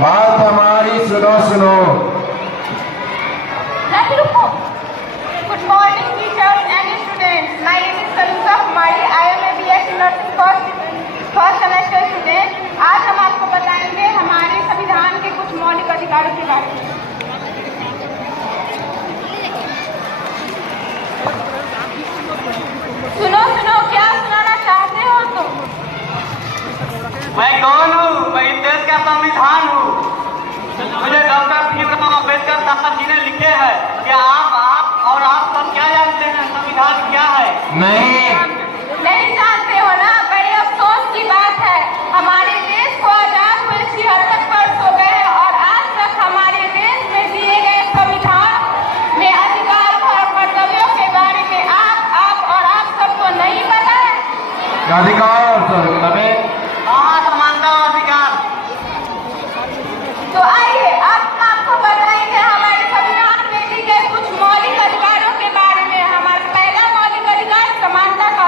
बात हमारी सुनो सुनो। Good morning teachers and students. My name is Salusa Kumari. I am a BSc Nursing first semester student. आज हम आपको बताएंगे हमारे संविधान के कुछ मौलिक अधिकारों के बारे में। सुनो सुनो, क्या सुनाना चाहते हो तुम? मैं कौन हूँ? मैं इस देश का संविधान हूँ। मुझे डॉक्टर भीमराव अम्बेडकर साहब जी ने लिखे हैं कि आप और आप सब क्या जानते हैं संविधान क्या है? नहीं जानते हो ना? बड़े अफसोस की बात है। हमारे देश को आजाद हुए 76 वर्ष हो गए और आज तक हमारे देश में दिए गए संविधान में अधिकार और कर्तव्यों के बारे में आप और आप सबको नहीं पता है। अधिकार सर समानता अधिकार। तो आइए अब हम आपको बताएंगे हमारे संविधान में दी गए कुछ मौलिक अधिकारों के बारे में। हमारा पहला मौलिक अधिकार समानता का।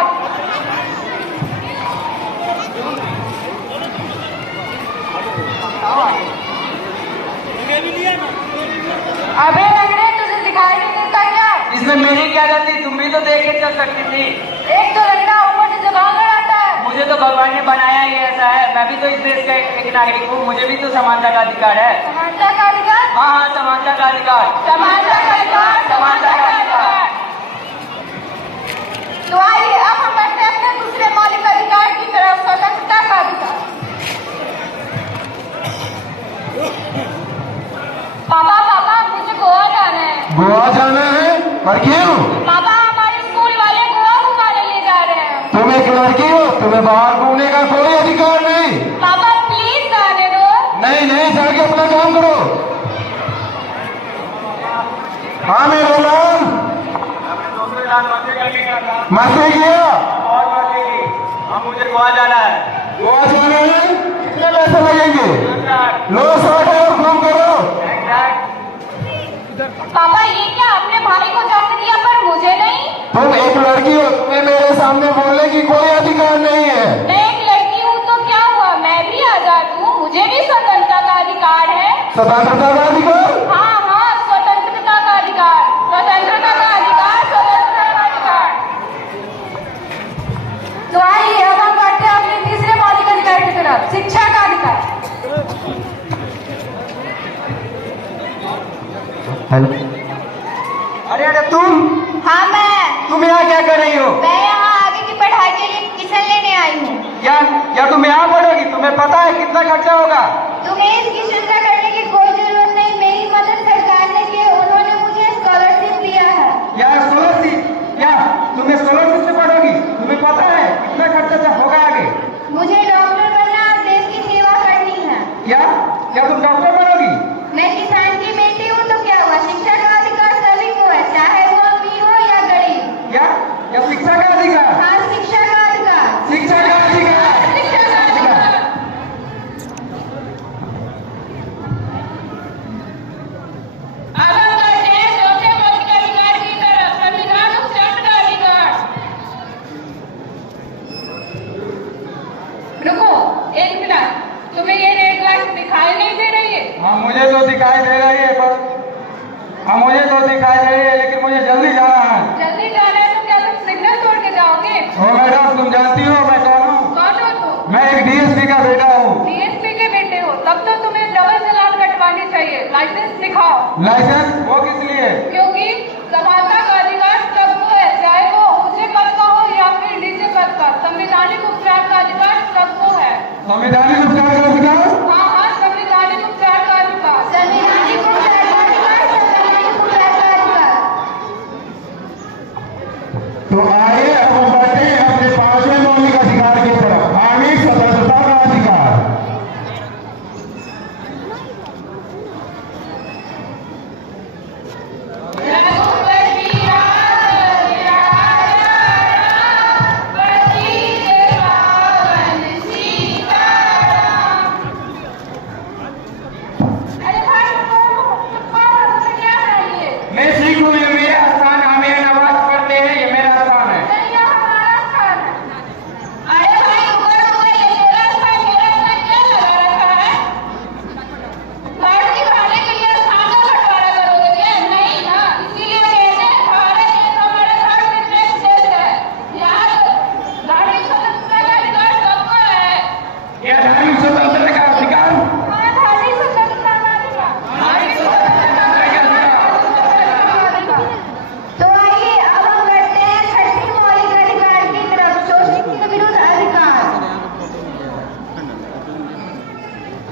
अबे लंगड़े, तुझे दिखाई नहीं देता क्या? इसमें मेरी क्या गलती? तुम भी तो देख के चल सकती थी। एक तो लंगड़ा ऊपर से जगह आता है। मुझे तो भगवान ने बनाया ही ऐसा है। मैं भी तो इस देश का एक नागरिक हूँ। मुझे भी तो समानता का अधिकार है। समानता का अधिकार? हाँ, समानता का अधिकार। समानता का अधिकार, समानता का अधिकार। तो आइए अब हम बढ़ते हैं अपने दूसरे मौलिक अधिकार की तरफ, स्वतंत्रता का अधिकार। पापा मुझे गोवा जाना है। गोवा जाना है? पर क्यों? पापा हमारे स्कूल वाले गोवा घुमाने ले जा रहे हैं। तुम एक लड़की हो, तुम्हें बाहर घूमने का कोई अधिकार नहीं। पापा प्लीज जाने दो। नहीं, जाके अपना काम करो। हाँ मेरे लाल, मस्ती किया? हाँ, मुझे गोवा जाना है। गोवा जाना है? कितने पैसे लगेंगे? लो 100 और घूम करो। पापा ये क्या, अपने भाई को जाने दिया पर मुझे नहीं? तुम एक लड़की हो, तुम्हें मेरे सामने बोलने की कोई अधिकार नहीं है। मैं एक लड़की हूँ तो क्या हुआ, मैं भी आजाद हूँ, मुझे भी स्वतंत्रता का अधिकार है। स्वतंत्रता का अधिकार? हाँ, स्वतंत्रता का अधिकार, स्वतंत्रता का अधिकार, स्वतंत्रता का अधिकार। तो आइए अब हम बढ़ते हैं अपने तीसरे मौलिक अधिकार की तरफ, शिक्षा का अधिकार। हेलो। अरे तुम? हाँ मैं। तुम यहाँ क्या कर रही हो? मैं यहाँ आगे की पढ़ाई के लिए एडमिशन लेने आई हूँ। या तुम यहाँ पढ़ोगी? तुम्हें पता है कितना खर्चा होगा? तुम्हें इसकी चिंता करने की कोई जरूरत नहीं। मेरी मदद सरकार ने की, उन्होंने मुझे स्कॉलरशिप दिया है। तुम्हें स्कॉलरशिप से पढ़ोगी? तुम्हें पता है कितना खर्चा होगा आगे? मुझे डॉक्टर बनना और देश की सेवा करनी है। क्या तुम डॉक्टर बनोगी? मैं किसान की बेटी हूँ तो क्या हुआ, शिक्षा का अधिकार सभी को है, चाहे वो अमीर हो या गरीब। क्या शिक्षा का अधिकार? हाँ, शिक्षा का अधिकार, शिक्षा का अधिकार, शिक्षा का अधिकार। अब हम बढ़ते हैं चौथे मौलिक अधिकार की तरफ, संविधान उपचार का अधिकार। रुको एक मिनट, तुम्हें ये रेड लाइट दिखाई नहीं दे रही है? हाँ, मुझे तो दिखाई दे रही है, लेकिन मुझे जल्दी जाना है। जल्दी जाना है तो क्या तुम सिग्नल तोड़ के जाओगे? ओ मैडम, तुम जानती हो मैं कौन हूँ? कौन हो तुम? मैं एक डीएसपी का बेटा हूँ। डीएसपी के बेटे हो? तब तो तुम्हें डबल चालान कटवानी चाहिए। लाइसेंस दिखाओ। लाइसेंस? वो किस लिए? क्योंकि समानता का अधिकार सबको है, चाहे वो ऊंचे पद का हो या फिर नीचे पद का। संवैधानिक उपचार का अधिकार सबको है। संवैधानिक उपचार का अधिकार? हाँ, संवैधानिक उपचार का अधिकार, संवैधानिक उपचार का अधिकार, संवैधानिक उपचार का अधिकार। तो आइए अब हम बढ़ते हैं अपने 5वें मौलिक अधिकार की तरफ, धार्मिक स्वतंत्रता का अधिकार।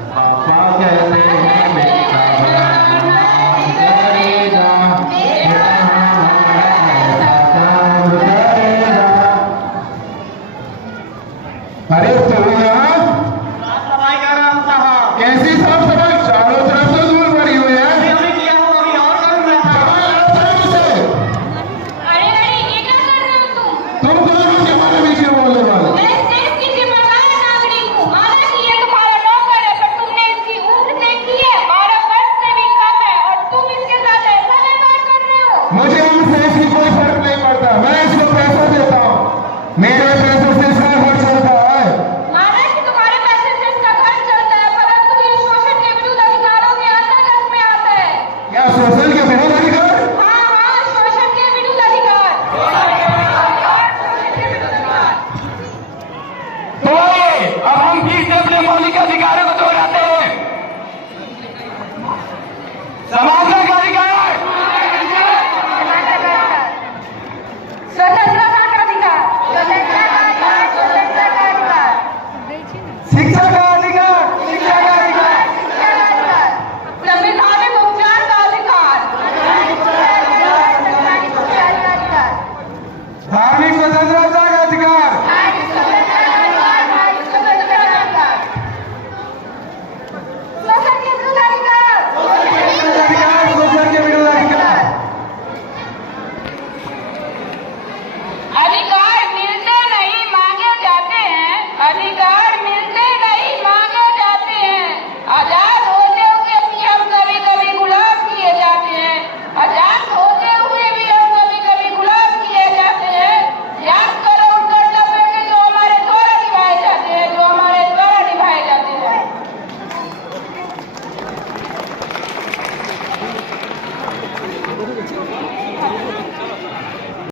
पापा कहते हैं बेटा बड़ा करेगा, बेटा हमारा ऐसा काम करेगा। अरे तो यहाँ सफाई कर रहा हूँ साहब। कैसी साफ